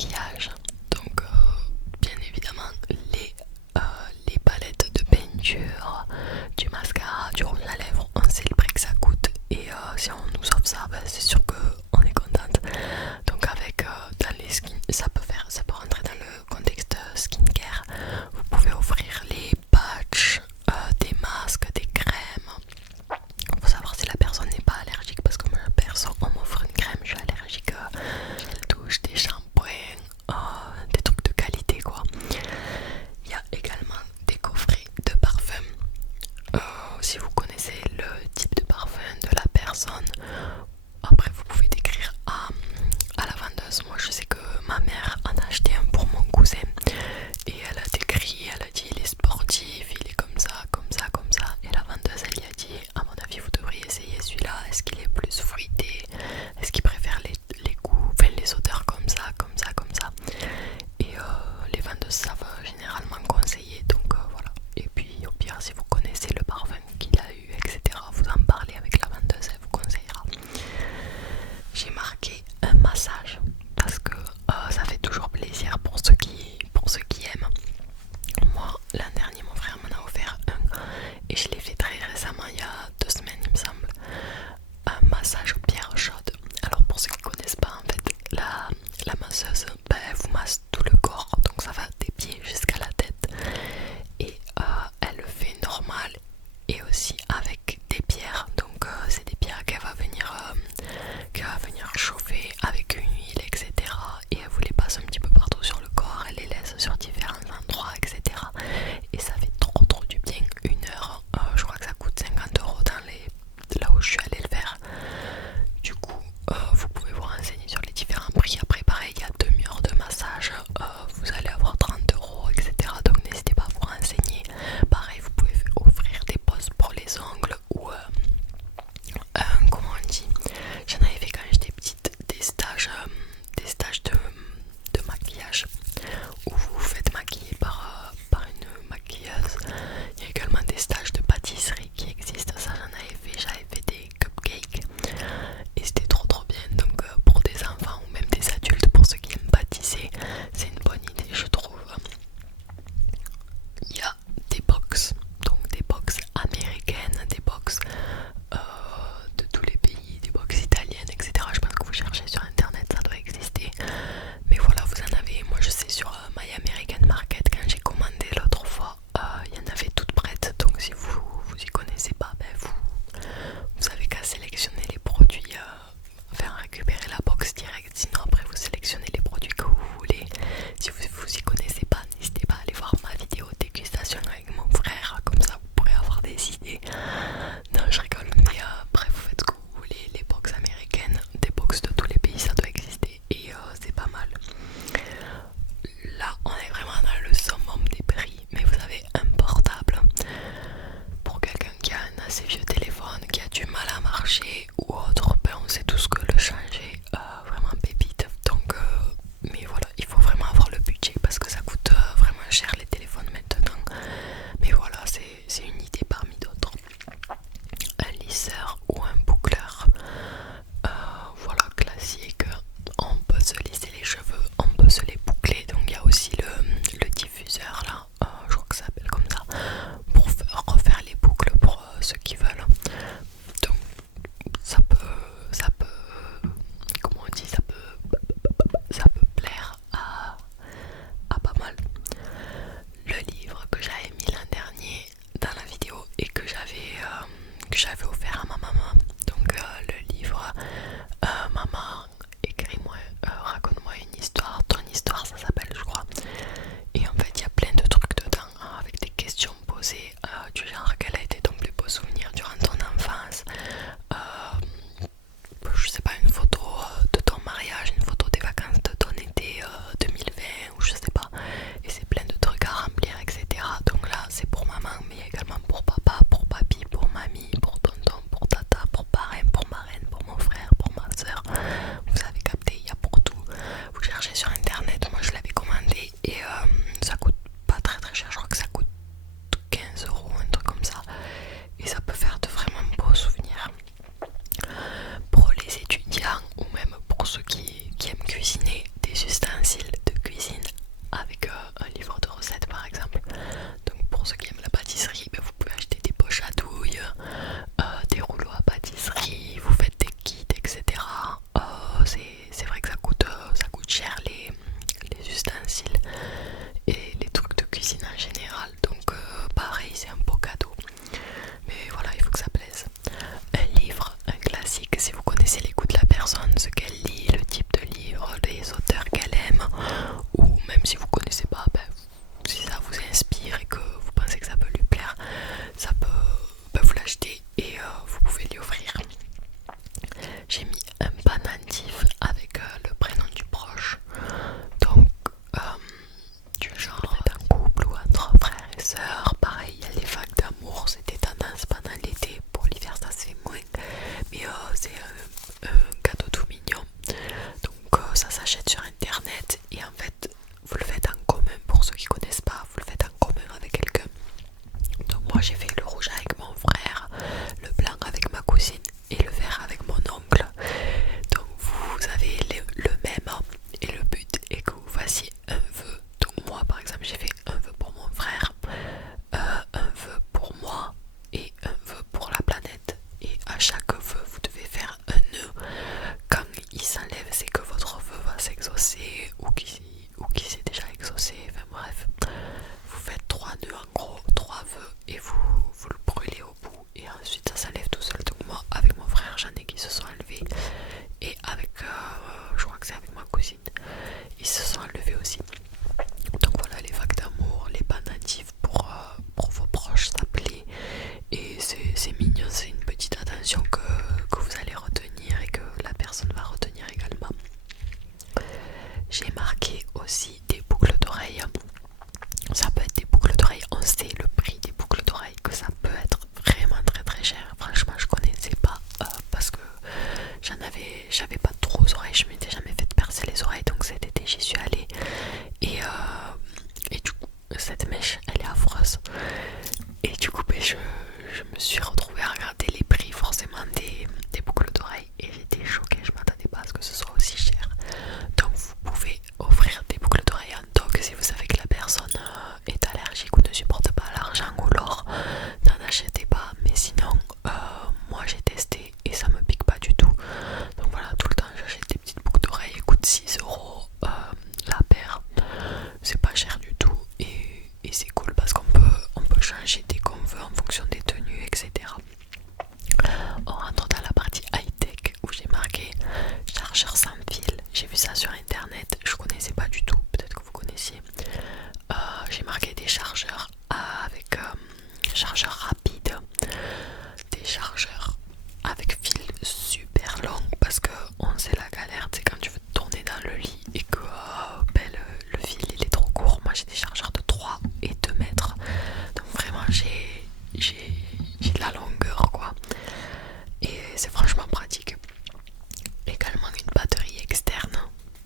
maquillage. Donc bien évidemment les palettes de peinture, du mascara, du rouge à lèvres, on sait le prix que ça coûte et si on nous offre ça, c'est sûr qu'on est contente. Donc avec dans les skins, ça peut rentrer dans le contexte skincare. Vous pouvez offrir les patchs, des masques, des crèmes. Faut savoir si la personne n'est pas allergique parce que moi perso on m'offre une crème, je suis allergique, gel douche, des shampoings, des trucs de qualité quoi. Il y a également des coffrets de parfums. Si vous connaissez le type de parfum de la personne, après vous pouvez décrire à la vendeuse. Moi je sais que ma mère en a acheté un pour mon cousin et elle a décrit, elle a dit il est sportif, il est comme ça, comme ça, comme ça. Et la vendeuse elle lui a dit à mon avis vous devriez essayer celui-là, est-ce qu'il est plus fruité, est-ce qu'il préfère les goûts, enfin les odeurs comme ça, comme ça, comme ça. Et les vendeuses savent généralement conseiller, donc voilà. Et puis au pire si vous connaissez le parfum qu'il a eu, etc., vous en parlez avec la vendeuse, elle vous conseillera. J'ai marqué un massage parce que ça fait toujours plaisir pour ceux qui aiment. Moi l'an dernier mon frère m'en a offert un et je l'ai fait très récemment, il y a 2 semaines il me semble, un massage aux pierres chaudes. Alors pour ceux qui connaissent pas, en fait la masseuse elle vous masse tout le corps, donc ça va des pieds jusqu'à la tête et elle le fait normal et aussi avec des pierres. Donc c'est des pierres qu'elle va venir chauffer avec une huile, etc. Et elle vous les passe un petit peu partout sur le corps, elle les laisse sur différents endroits, etc. Et ça fait trop du bien. 1 heure, je crois que ça coûte 50 € là où je suis allée le faire. Du coup vous pouvez vous renseigner sur les différents prix. Après pareil, il y a demi-heure de massage, vous allez avoir 30 €, etc. Donc n'hésitez pas à vous renseigner. Pareil, vous pouvez offrir des poses pour les ongles ou comment on dit, j'en avais fait quand j'étais petite des stages de maquillage où vous vous faites maquiller par une maquilleuse. Il y a également des stages de pâtisserie qui existent, ça j'avais fait des cupcakes et c'était trop bien. Donc pour des enfants ou même des adultes, pour ceux qui aiment pâtisser, c'est une bonne idée je trouve. Il y a des box, donc des box américaines, des box de tous les pays, des box italiennes, etc. Je pense que vous cherchez sur internet, ça doit exister. Mais voilà, vous en avez, moi je sais sur My American Market, quand j'ai commandé l'autre fois, il y en avait toutes prêtes. Donc si vous y connaissez pas, vous avez qu'à sélectionner les produits, faire récupérer la box direct. Sinon après vous sélectionnez les produits que vous voulez. Si vous y connaissez pas, n'hésitez pas à aller voir ma vidéo dégustation avec mon frère, comme ça vous pourrez avoir des idées. Non je rigole, mais bref, vous faites ce que vous voulez. Les box américaines, des box de tous les pays, ça doit exister et c'est pas mal. Là on est vraiment dans le summum des prix, mais vous avez un portable pour quelqu'un qui a un assez vieux téléphone, qui a du mal à marcher ou autre, on sait tous que le changer vraiment pépite. Donc mais voilà, il faut vraiment avoir le budget parce que ça coûte vraiment cher les téléphones maintenant. Mais voilà, c'est une idée parmi d'autres. Un lisseur ou un boucleur, voilà, classique. On peut se lisser les cheveux, on peut se les boucler. Donc il y a aussi le diffuseur là, je crois que ça s'appelle comme ça, pour refaire les boucles pour ceux qui veulent. Donc comment on dit, ça peut plaire à pas mal. Le livre que j'avais mis l'an dernier dans la vidéo et que j'avais offert à ma maman. Donc le livre Maman, écris-moi, raconte-moi une histoire, ton histoire ça s'appelle je crois. Et en fait il y a plein de trucs dedans, hein, avec des questions posées du genre quel a été ton plus beau souvenir durant ton enfance, je sais pas, une photo de ton mariage, une photo des vacances de ton été 2020 ou je sais pas. Et c'est plein de trucs à remplir, etc. Donc là c'est pour maman, mais également pour papa, pour papy, pour mamie, pour tonton, pour tata, pour parrain, pour marraine, pour mon frère, pour ma soeur. Vous avez capté, il y a pour tout. Vous cherchez sur internet, moi je l'avais commandé et ça coûte pas très cher, je crois que ça coûte 15 €, un truc comme ça. Et ça peut faire de vraiment beaux souvenirs. Pour les étudiants ou même pour ceux qui aiment cuisiner, des ustensiles j'ai marqué aussi des boucles d'oreilles. Ça peut être des boucles d'oreilles, on sait le prix des boucles d'oreilles, que ça peut être vraiment très très cher. Franchement je connaissais pas parce que j'avais pas de trop aux oreilles, je m'étais jamais fait percer les oreilles, donc cet été j'y suis allée et du coup cette mèche elle est affreuse et du coup je me suis retrouvée à regarder les prix forcément des boucles d'oreilles et j'étais choquée, je m'attendais pas à ce que ce soit aussi cher. Donc vous pouvez offrir des boucles d'oreilles à un dog si vous savez que la personne est allergique ou ne supporte pas l'argent ou l'or, n'en achetez pas, mais sinon moi j'ai testé et ça me pique pas du tout. Donc voilà, tout le temps j'achète des petites boucles d'oreilles, elles coûtent 6 € la paire, c'est pas cher du tout et c'est cool parce on peut changer dès qu'on veut en fonction des tenues, etc. On rentre dans la partie high-tech où j'ai marqué chargeur sans fil. J'ai vu ça sur internet, je connaissais pas du tout, peut-être que vous connaissiez. J'ai marqué des chargeurs avec chargeur rapide, des chargeurs avec fil super long parce que on sait la galère, c'est quand tu veux te tourner dans le lit et que le fil il est trop court. Moi j'ai des chargeurs de 3 et 2 mètres, donc vraiment j'ai de la longueur quoi, et c'est franchement pratique. Également une batterie externe,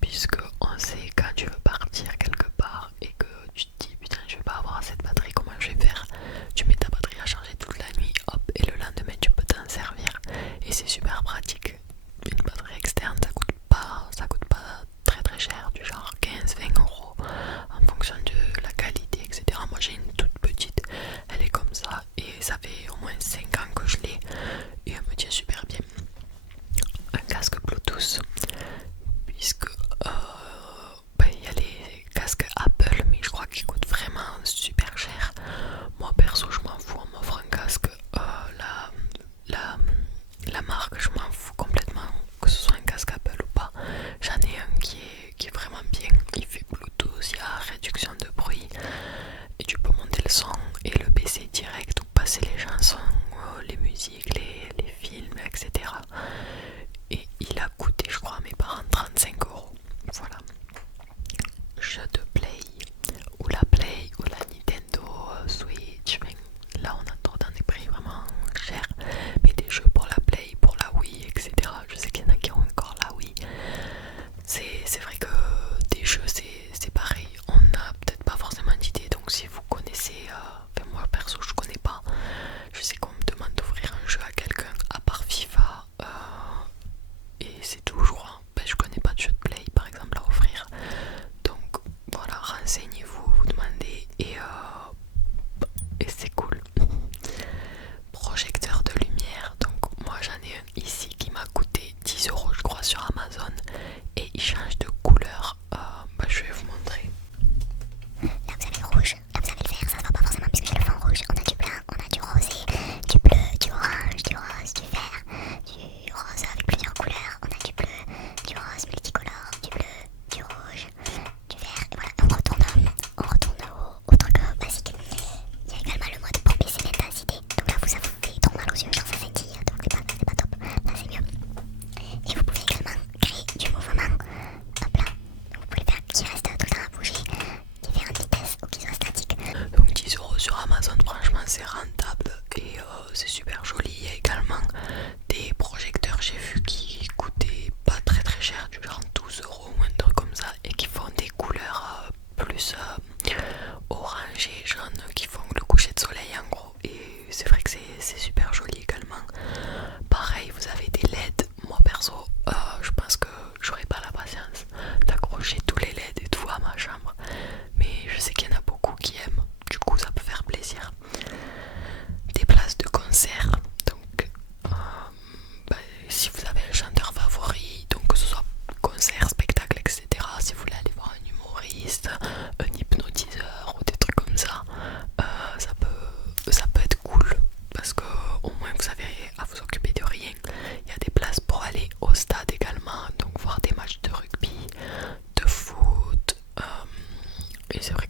puisque on sait quand tu veux partir quelque part et que tu te dis putain je vais pas avoir cette batterie, comment je vais faire, tu mets ta batterie à charger toute la nuit, hop, et le lendemain tu peux t'en servir et c'est super pratique. Une batterie externe ça coûte pas très très cher, du genre 15-20 € en fonction de la qualité, etc. Moi j'ai une toute petite, elle est comme ça et ça fait au moins 5 ans que je l'ai et elle me tient super bien. Un casque Bluetooth, puisque y a les casques Apple mais je crois qu'ils coûtent vraiment super cher. Moi perso je m'en fous, on m'offre un casque, la marque je m'en fous complètement, que ce soit un casque Apple ou pas. J'en ai un qui est vraiment bien, il fait Bluetooth, il y a réduction de bruit et tu peux monter le son et le baisser direct ou passer les chansons, les musiques, les films, etc. Et il a coûté je crois à mes parents 35 €. Voilà. Jeu de Play ou la Play ou la Nintendo Switch, là on entre dans des prix vraiment chers, mais des jeux pour la Play, pour la Wii, etc. Je sais qu'il y en a qui ont encore la Wii. C'est vrai que des jeux c'est pareil, on n'a peut-être pas forcément d'idée, donc si vous connaissez, moi perso je connais pas, je sais qu'on me demande d'ouvrir un jeu à quelqu'un à part FIFA et c'est toujours, je connais pas de jeu de Play par exemple à offrir, donc voilà, renseignez-vous, vous demandez et c'est cool. Projecteur de lumière, donc moi j'en ai un ici qui m'a coûté 10 € je crois sur Amazon et il change de couleur, je vais vous montrer. Là vous avez le rouge, là vous avez le vert, ça se voit pas forcément puisque j'ai le fond rouge. On a du blanc, on a du rosé, du bleu, du orange, du rose, du vert, du rose avec plusieurs couleurs. On a du bleu, du rose multicolore, du bleu, du rouge, du vert. Et voilà, on retourne au truc basique. Il y a également le mode pour baisser l'intensité. Donc là vous avez trop mal aux yeux, genre ça scintille, donc c'est pas top. Là c'est mieux. Et vous pouvez également créer du mouvement. Hop là. Donc vous pouvez faire qui reste tout le temps à bouger, différentes vitesses ou qui soit statique. Donc 10 € sur Amazon, franchement c'est rentable et c'est super joli. Il y a également des projecteurs, j'ai vu, qui coûtaient pas très très cher, du genre 12 € ou un truc comme ça, et qui font des couleurs plus orangées, jaunes, qui font le coucher de soleil en gros, et c'est vrai que c'est super joli également. Pareil, vous avez des LED, moi perso je pense que j'aurais pas la patience d'accrocher tous les LED et tout à ma chambre, mais je sais qu'il y en a beaucoup qui aiment, du coup ça peut faire plaisir. Des places de concert, donc si vous avez un chanteur favori, donc que ce soit concert, spectacle, etc., si vous voulez aller voir un humoriste, un hypnotiseur ou des trucs comme ça, ça peut être cool parce que au moins vous avez à vous occuper de rien. Il y a des places pour aller au stade également, donc voir des matchs de rugby, de foot, et c'est vrai